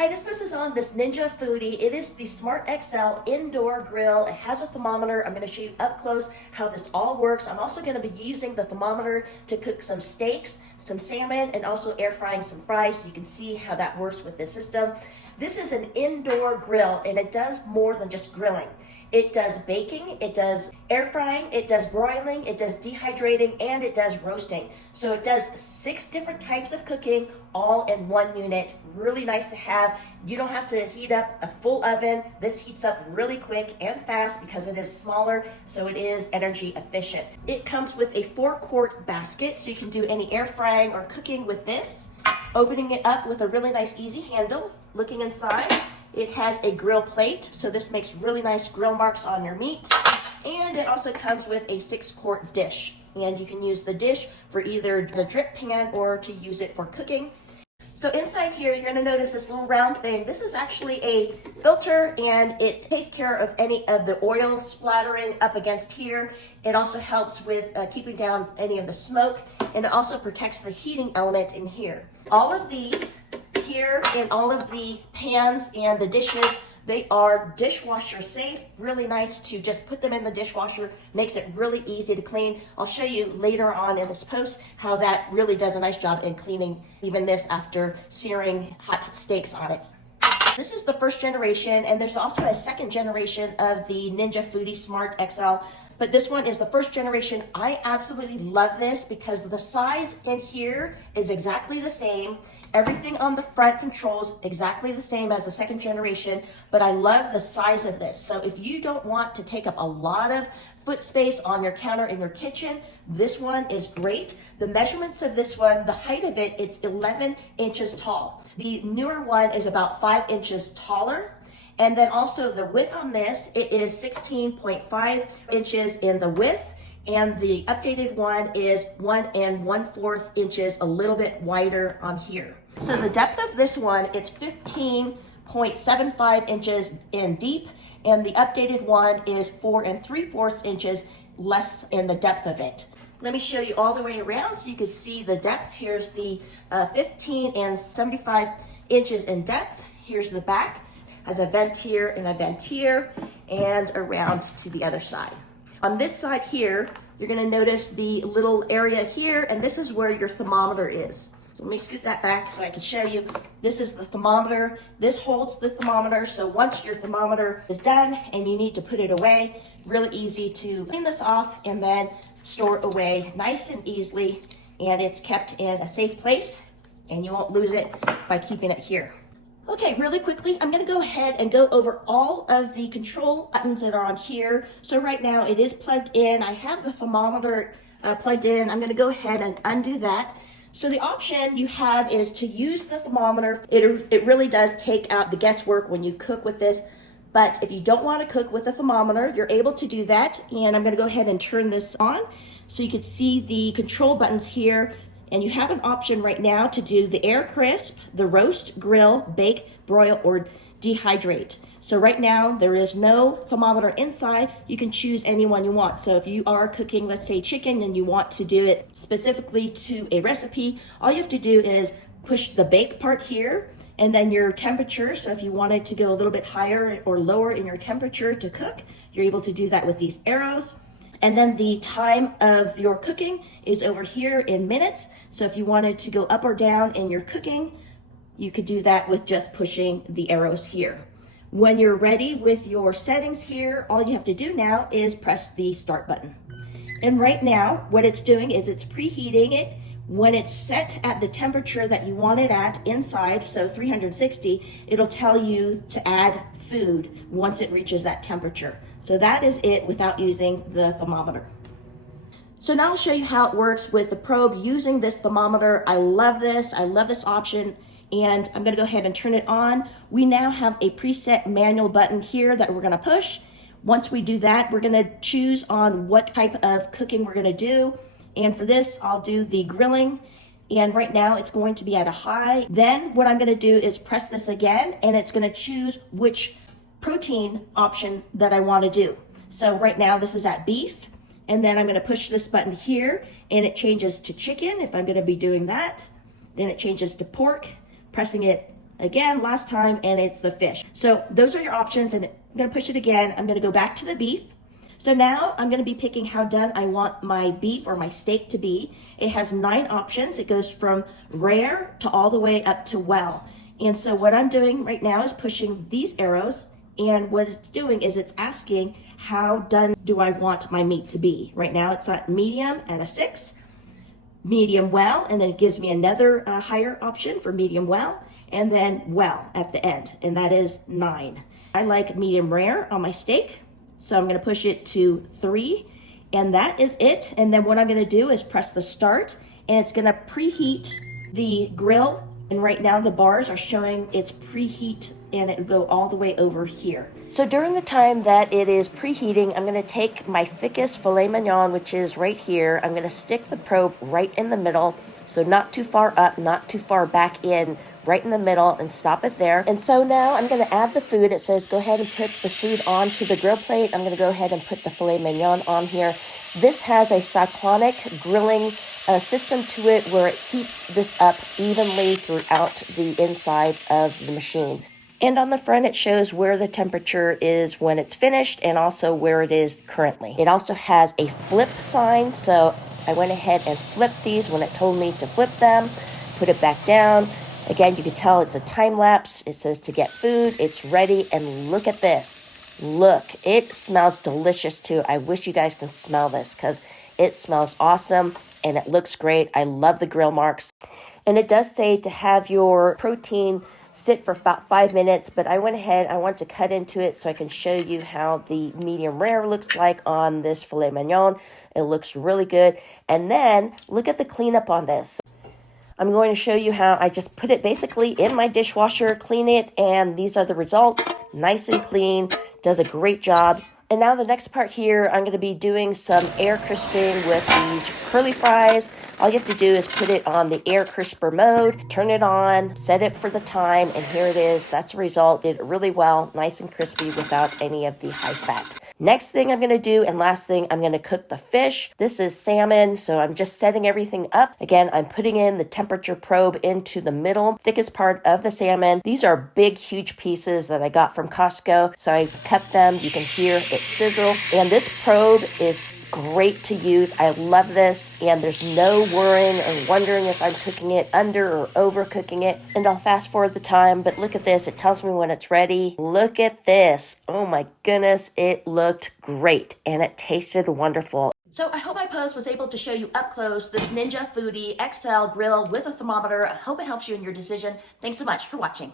Hi, this is on this Ninja Foodi. It is the Smart XL indoor grill. It has a thermometer. I'm going to show you up close how this all works. I'm also going to be using the thermometer to cook some steaks, some salmon, and also air frying some fries so you can see how that works with this system. This is an indoor grill and it does more than just grilling. It does baking, it does air frying, it does broiling, it does dehydrating, and it does roasting. So it does 6 different types of cooking all in one unit. Really nice to have. You don't have to heat up a full oven. This heats up really quick and fast because it is smaller, so it is energy efficient. It comes with a 4-quart basket, so you can do any air frying or cooking with this. Opening it up with a really nice easy handle. Looking inside, it has a grill plate, so this makes really nice grill marks on your meat. And it also comes with a 6-quart dish. And you can use the dish for either as a drip pan or to use it for cooking. So inside here, you're gonna notice this little round thing. This is actually a filter and it takes care of any of the oil splattering up against here. It also helps with keeping down any of the smoke, and it also protects the heating element in here. All of these here and all of the pans and the dishes, they are dishwasher safe. Really nice to just put them in the dishwasher. Makes it really easy to clean. I'll show you later on in this post how that really does a nice job in cleaning even this after searing hot steaks on it. This is the first generation, and there's also a second generation of the Ninja Foodi Smart XL. But this one is the first generation. I absolutely love this because the size in here is exactly the same. Everything on the front controls exactly the same as the second generation, but I love the size of this. So if you don't want to take up a lot of foot space on your counter in your kitchen, this one is great. The measurements of this one, the height of it, it's 11 inches tall. The newer one is about 5 inches taller. And then also the width on this, it is 16.5 inches in the width. And the updated one is 1 1/4 inches, a little bit wider on here. So the depth of this one, it's 15.75 inches in deep, and the updated one is 4 3/4 inches less in the depth of it. Let me show you all the way around so you can see the depth. Here's the 15 75 inches in depth. Here's the back. Has a vent here and a vent here, and around to the other side. On this side here, you're gonna notice the little area here, and this is where your thermometer is. So let me scoot that back so I can show you. This is the thermometer. This holds the thermometer, so once your thermometer is done and you need to put it away, it's really easy to clean this off and then store it away nice and easily, and it's kept in a safe place, and you won't lose it by keeping it here. Okay, really quickly, I'm gonna go ahead and go over all of the control buttons that are on here. So right now it is plugged in. I have the thermometer plugged in. I'm gonna go ahead and undo that. So the option you have is to use the thermometer. It really does take out the guesswork when you cook with this. But if you don't wanna cook with a thermometer, you're able to do that. And I'm gonna go ahead and turn this on so you can see the control buttons here. And you have an option right now to do the air crisp, the roast, grill, bake, broil, or dehydrate. So right now there is no thermometer inside. You can choose any one you want. So if you are cooking, let's say chicken, and you want to do it specifically to a recipe, all you have to do is push the bake part here and then your temperature. So if you wanted to go a little bit higher or lower in your temperature to cook, you're able to do that with these arrows. And then the time of your cooking is over here in minutes. So if you wanted to go up or down in your cooking, you could do that with just pushing the arrows here. When you're ready with your settings here, all you have to do now is press the start button. And right now, what it's doing is it's preheating it. When it's set at the temperature that you want it at inside, so 360, it'll tell you to add food once it reaches that temperature. So that is it without using the thermometer. So now I'll show you how it works with the probe using this thermometer. I love this option, and I'm gonna go ahead and turn it on. We now have a preset manual button here that we're gonna push. Once we do that, we're gonna choose on what type of cooking we're gonna do. And for this, I'll do the grilling. And right now it's going to be at a high. Then what I'm gonna do is press this again, and it's gonna choose which protein option that I wanna do. So right now this is at beef. And then I'm gonna push this button here, and it changes to chicken if I'm gonna be doing that. Then it changes to pork. Pressing it again last time, and it's the fish. So those are your options, and I'm gonna push it again. I'm gonna go back to the beef. So now I'm gonna be picking how done I want my beef or my steak to be. It has 9 options. It goes from rare to all the way up to well. And so what I'm doing right now is pushing these arrows, and what it's doing is it's asking how done do I want my meat to be. Right now it's at medium at a 6, medium well, and then it gives me another higher option for medium well, and then well at the end, and that is 9. I like medium rare on my steak, so I'm gonna push it to 3, and that is it. And then what I'm gonna do is press the start, and it's gonna preheat the grill. And right now the bars are showing its preheat, and it will go all the way over here. So during the time that it is preheating, I'm gonna take my thickest filet mignon, which is right here. I'm gonna stick the probe right in the middle, so not too far up, not too far back in, right in the middle, and stop it there. And so now I'm gonna add the food. It says go ahead and put the food onto the grill plate. I'm gonna go ahead and put the filet mignon on here. This has a cyclonic grilling system to it where it heats this up evenly throughout the inside of the machine. And on the front, it shows where the temperature is when it's finished and also where it is currently. It also has a flip sign, so I went ahead and flipped these when it told me to flip them, put it back down. Again, you can tell it's a time lapse. It says to get food, it's ready, and look at this. Look, it smells delicious too. I wish you guys can smell this because it smells awesome and it looks great. I love the grill marks. And it does say to have your protein sit for about 5 minutes, but I went ahead, I want to cut into it so I can show you how the medium rare looks like on this filet mignon. It looks really good. And then look at the cleanup on this. I'm going to show you how I just put it basically in my dishwasher, clean it, and these are the results. Nice and clean, does a great job. And now the next part here, I'm going to be doing some air crisping with these curly fries. All you have to do is put it on the air crisper mode, turn it on, set it for the time, and here it is. That's the result. Did it really well, nice and crispy without any of the high fat. Next thing I'm going to do, and last thing, I'm going to cook the fish. This is salmon, so I'm just setting everything up. Again, I'm putting in the temperature probe into the middle, thickest part of the salmon. These are big, huge pieces that I got from Costco, so I've cut them. You can hear it sizzle, and this probe is great to use. I love this, and there's no worrying or wondering if I'm cooking it under or overcooking it. And I'll fast forward the time, but look at this. It tells me when it's ready. Look at this. Oh my goodness, it looked great, and it tasted wonderful. So I hope my post was able to show you up close this Ninja Foodi XL grill with a thermometer. I hope it helps you in your decision. Thanks so much for watching.